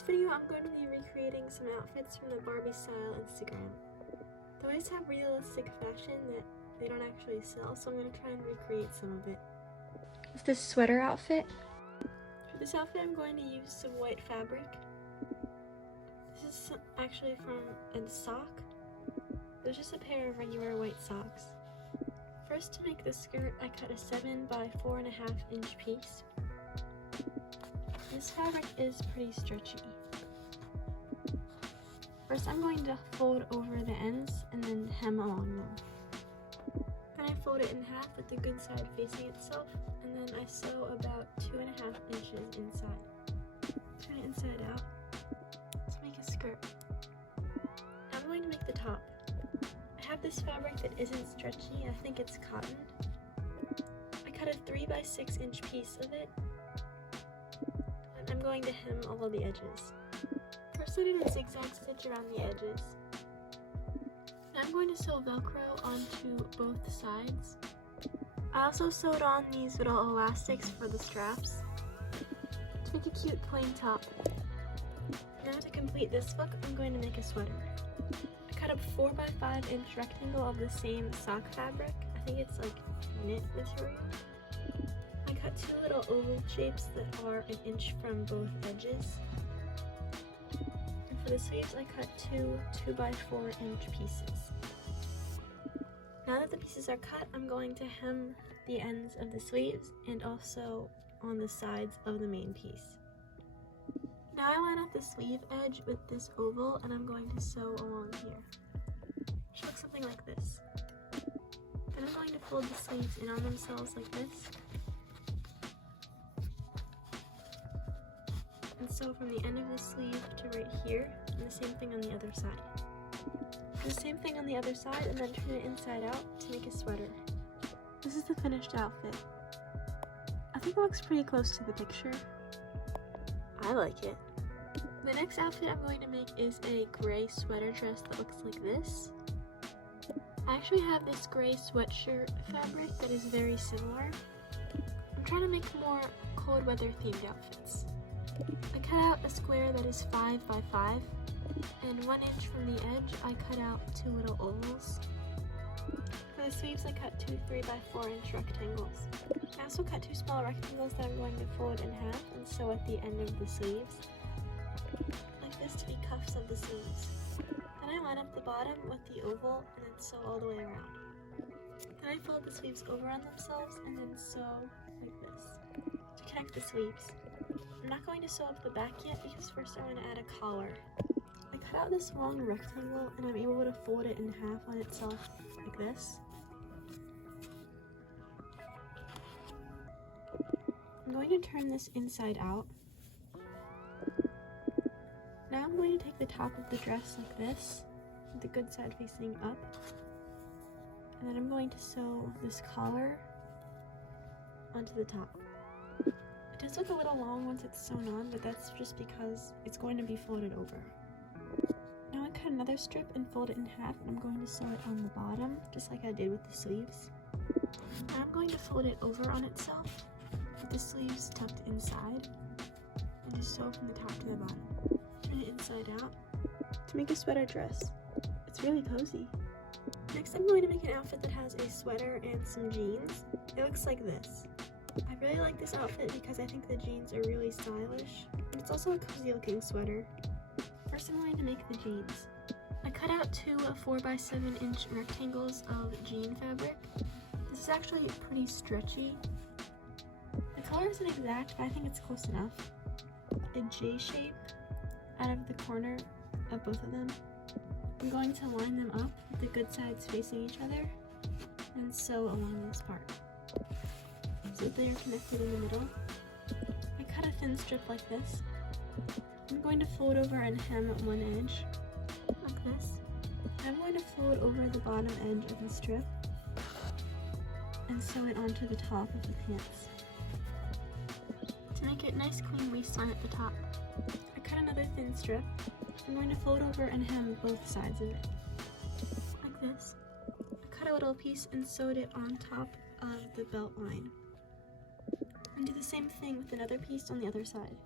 this video, I'm going to be recreating some outfits from the Barbiestyle Instagram. They always have realistic fashion that they don't actually sell, so I'm going to try and recreate some of it. Is this sweater outfit? For this outfit, I'm going to use some white fabric. This is actually from a sock. There's just a pair of regular white socks. First, to make the skirt, I cut a 7 by 4.5 inch piece. This fabric is pretty stretchy. First, I'm going to fold over the ends and then hem along them. Then I fold it in half with the good side facing itself, and then I sew about 2.5 inches inside. Turn it inside out to make a skirt. Now I'm going to make the top. I have this fabric that isn't stretchy. I think it's cotton. I cut a 3 by 6 inch piece of it. And I'm going to hem all of the edges. First I did a zigzag stitch around the edges. Now I'm going to sew Velcro onto both sides. I also sewed on these little elastics for the straps to make a cute plain top. Now to complete this look, I'm going to make a sweater. I cut a 4 by 5 inch rectangle of the same sock fabric. I think it's like knit material. I cut 2 little oval shapes that are 1 inch from both edges. And for the sleeves, I cut 2 by 4 inch pieces. Now that the pieces are cut, I'm going to hem the ends of the sleeves and also on the sides of the main piece. Now I line up the sleeve edge with this oval and I'm going to sew along here. It should look something like this. Then I'm going to fold the sleeves in on themselves like this. And sew from the end of the sleeve to right here, and the same thing on the other side. Do the same thing on the other side and then turn it inside out to make a sweater. This is the finished outfit. I think it looks pretty close to the picture. I like it. The next outfit I'm going to make is a gray sweater dress that looks like this. I actually have this gray sweatshirt fabric that is very similar. I'm trying to make more cold weather themed outfits. I cut out a square that is 5 by 5, and 1 inch from the edge I cut out 2 little ovals. For the sleeves I cut 2 3 by 4 inch rectangles. I also cut 2 small rectangles that I'm going to fold in half and sew at the end of the sleeves, like this, to be cuffs of the sleeves. Then I line up the bottom with the oval and then sew all the way around. Then I fold the sleeves over on themselves and then sew like this to connect the sleeves. I'm not going to sew up the back yet because first I want to add a collar. I cut out this long rectangle and I'm able to fold it in half on itself like this. I'm going to turn this inside out. Now I'm going to take the top of the dress like this, with the good side facing up. And then I'm going to sew this collar onto the top. It does look a little long once it's sewn on, but that's just because it's going to be folded over. Now I cut another strip and fold it in half, and I'm going to sew it on the bottom, just like I did with the sleeves. Now I'm going to fold it over on itself, with the sleeves tucked inside, and just sew from the top to the bottom. Turn it inside out to make a sweater dress. It's really cozy. Next I'm going to make an outfit that has a sweater and some jeans. It looks like this. I really like this outfit because I think the jeans are really stylish, and it's also a cozy looking sweater. First I'm going to make the jeans. I cut out 2 4 by 7 inch rectangles of jean fabric. This is actually pretty stretchy. The color isn't exact, but I think it's close enough. A J shape out of the corner of both of them. I'm going to line them up with the good sides facing each other and sew along this part so that they are connected in the middle. I cut a thin strip like this. I'm going to fold over and hem 1 edge like this. I'm going to fold over the bottom edge of the strip and sew it onto the top of the pants to make it nice clean waistline at the top. I cut another thin strip. I'm going to fold over and hem both sides of it like this. I cut a little piece and sewed it on top of the belt line. And do the same thing with another piece on the other side.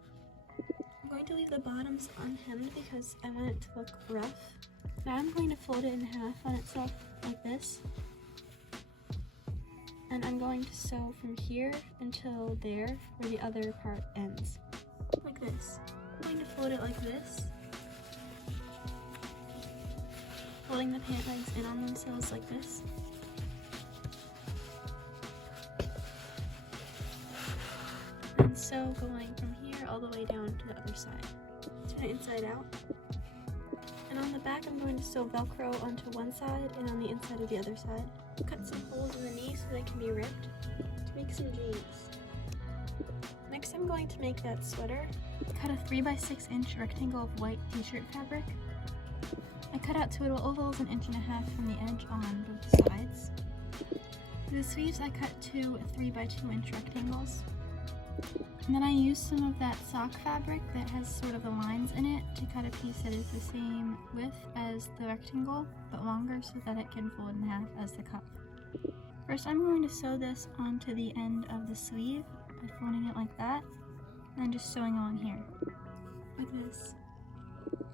I'm going to leave the bottoms unhemmed because I want it to look rough. Now I'm going to fold it in half on itself like this. And I'm going to sew from here until there, where the other part ends. Like this. I'm going to fold it like this. Folding the pant legs in on themselves like this. And sew going from here all the way down to the other side. Turn it inside out. And on the back I'm going to sew Velcro onto one side and on the inside of the other side. Cut some holes in the knee so they can be ripped to make some jeans. Next I'm going to make that sweater. Cut a 3x6 inch rectangle of white t-shirt fabric. I cut out 2 little ovals 1.5 inches from the edge on both sides. For the sleeves I cut 2 3x2 inch rectangles. And then I used some of that sock fabric that has sort of the lines in it to cut a piece that is the same width as the rectangle, but longer so that it can fold in half as the cuff. First I'm going to sew this onto the end of the sleeve by folding it like that, and then just sewing on here, like this.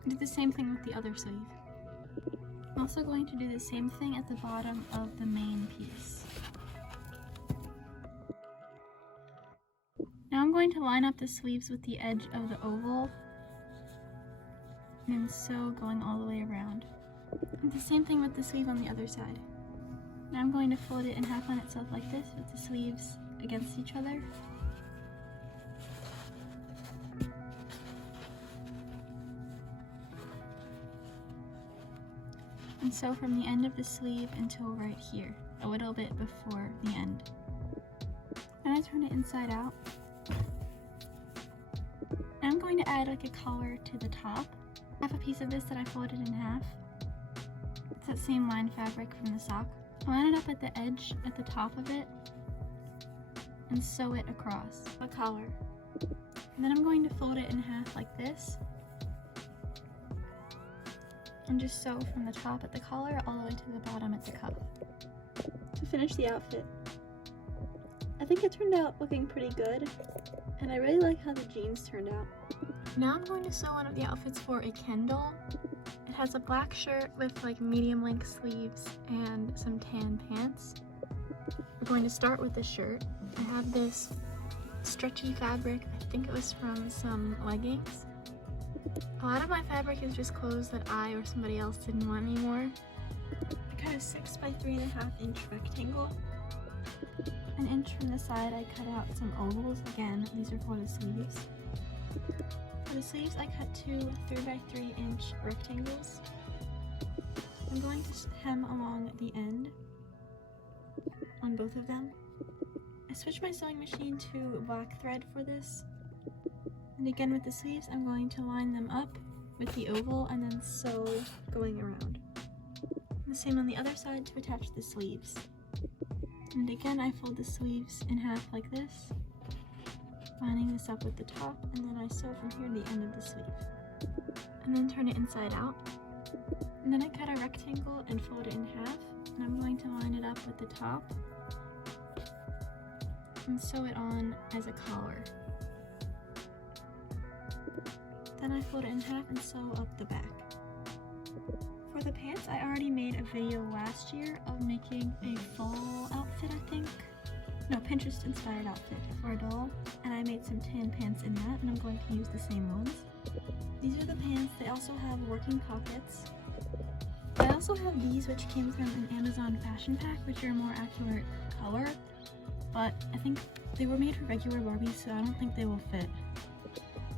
Do the same thing with the other sleeve. I'm also going to do the same thing at the bottom of the main piece. Now I'm going to line up the sleeves with the edge of the oval and then sew going all the way around. And the same thing with the sleeve on the other side. Now I'm going to fold it in half on itself like this with the sleeves against each other. And sew from the end of the sleeve until right here, a little bit before the end. Then I turn it inside out. I'm going to add like a collar to the top. I have a piece of this that I folded in half. It's that same line fabric from the sock. I line it up at the edge at the top of it and sew it across a collar. And then I'm going to fold it in half like this and just sew from the top at the collar all the way to the bottom at the cuff. To finish the outfit, I think it turned out looking pretty good, and I really like how the jeans turned out. Now I'm going to sew one of the outfits for a Kendall. It has a black shirt with like medium length sleeves and some tan pants. We're going to start with the shirt. I have this stretchy fabric, I think it was from some leggings. A lot of my fabric is just clothes that I or somebody else didn't want anymore. I cut a 6 by 3.5 inch rectangle. 1 inch from the side I cut out some ovals. Again, these are for the sleeves. For the sleeves I cut 2 3 by 3 inch rectangles. I'm going to hem along the end on both of them. I switched my sewing machine to black thread for this. And again with the sleeves I'm going to line them up with the oval and then sew going around. And the same on the other side to attach the sleeves. And again I fold the sleeves in half like this, lining this up with the top, and then I sew from here to the end of the sleeve. And then turn it inside out. And then I cut a rectangle and fold it in half, and I'm going to line it up with the top and sew it on as a collar. Then I fold it in half and sew up the back. For the pants, I already made a video last year of making a fall outfit, I think. No, Pinterest inspired outfit for a doll, and I made some tan pants in that, and I'm going to use the same ones. These are the pants. They also have working pockets. I also have these, which came from an Amazon fashion pack, which are a more accurate color, but I think they were made for regular Barbies, so I don't think they will fit.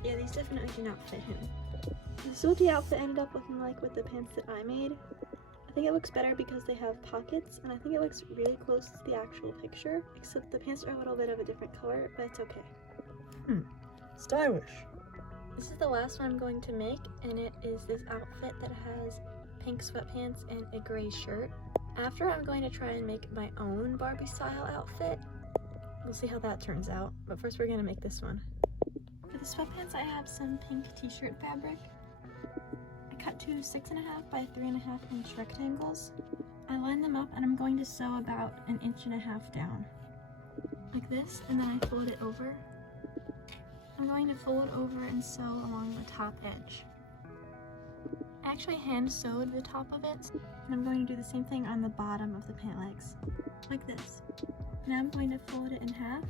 Yeah, these definitely do not fit him. This is what the outfit ended up looking like with the pants that I made. I think it looks better because they have pockets, and I think it looks really close to the actual picture, except the pants are a little bit of a different color, but it's okay. Stylish. This is the last one I'm going to make, and it is this outfit that has pink sweatpants and a gray shirt. After, I'm going to try and make my own Barbie style outfit. We'll see how that turns out, but first we're gonna make this one. For the sweatpants, I have some pink t-shirt fabric. I cut 2 6.5 by 3.5 inch rectangles. I line them up and I'm going to sew about 1.5 inches down. Like this, and then I fold it over. I'm going to fold over and sew along the top edge. I actually hand sewed the top of it, and I'm going to do the same thing on the bottom of the pant legs, like this. Now I'm going to fold it in half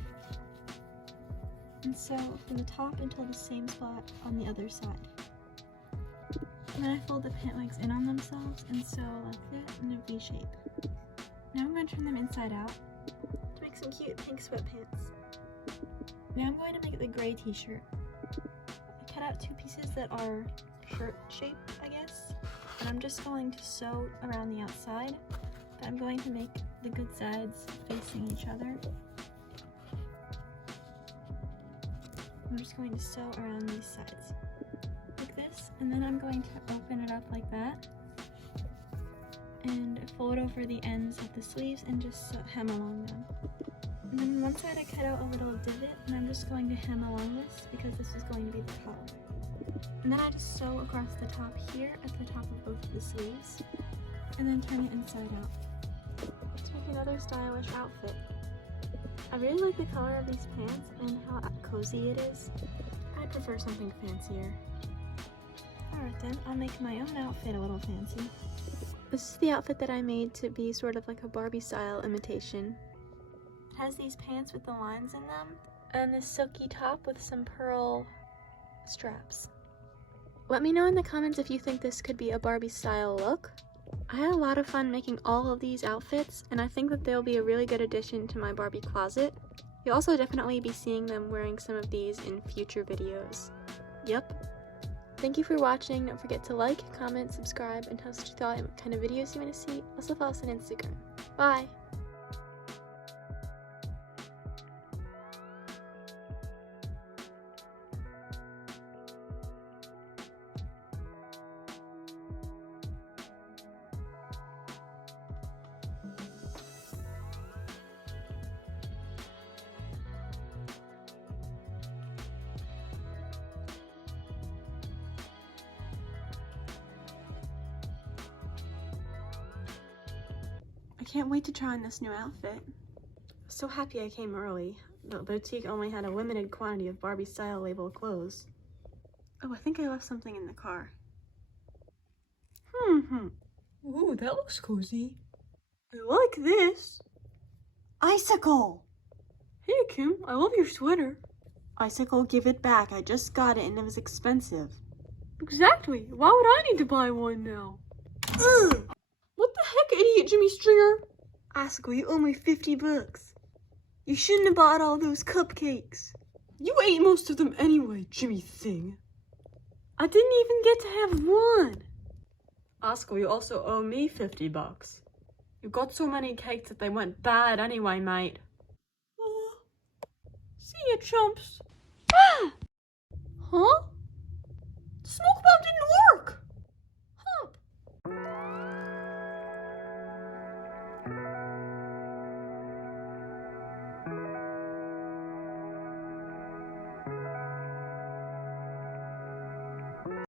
and sew from the top until the same spot on the other side. And then I fold the pant legs in on themselves and sew like that in a V shape. Now I'm going to turn them inside out to make some cute pink sweatpants. Now I'm going to make the gray t-shirt. I cut out two pieces that are shirt shaped, I guess, and I'm just going to sew around the outside, but I'm going to make the good sides facing each other. I'm just going to sew around these sides like this, and then I'm going to open it up like that and fold over the ends of the sleeves and just hem along them. And then on one side I cut out a little divot, and I'm just going to hem along this because this is going to be the collar. And then I just sew across the top here at the top of both of the sleeves, and then turn it inside out to make another stylish outfit. I really like the color of these pants and how cozy it is. I prefer something fancier. Alright then, I'll make my own outfit a little fancy. This is the outfit that I made to be sort of like a Barbie style imitation. It has these pants with the lines in them, and this silky top with some pearl straps. Let me know in the comments if you think this could be a Barbie style look. I had a lot of fun making all of these outfits, and I think that they'll be a really good addition to my Barbie closet. You'll also definitely be seeing them wearing some of these in future videos. Yep. Thank you for watching. Don't forget to like, comment, subscribe, and tell us what you thought and what kind of videos you want to see. Also follow us on Instagram. Bye! I can't wait to try on this new outfit. I'm so happy I came early. The boutique only had a limited quantity of Barbie style label clothes. Oh, I think I left something in the car. Ooh, that looks cozy. I like this. Icicle! Hey Kim, I love your sweater. Icicle, give it back. I just got it and it was expensive. Exactly. Why would I need to buy one now? Ugh! What the heck, idiot Jimmy Stringer? Icicle, you owe me 50 bucks. You shouldn't have bought all those cupcakes. You ate most of them anyway, Jimmy Thing. I didn't even get to have one. Icicle, you also owe me 50 bucks. You got so many cakes that they went bad anyway, mate. See ya, chumps. Ah!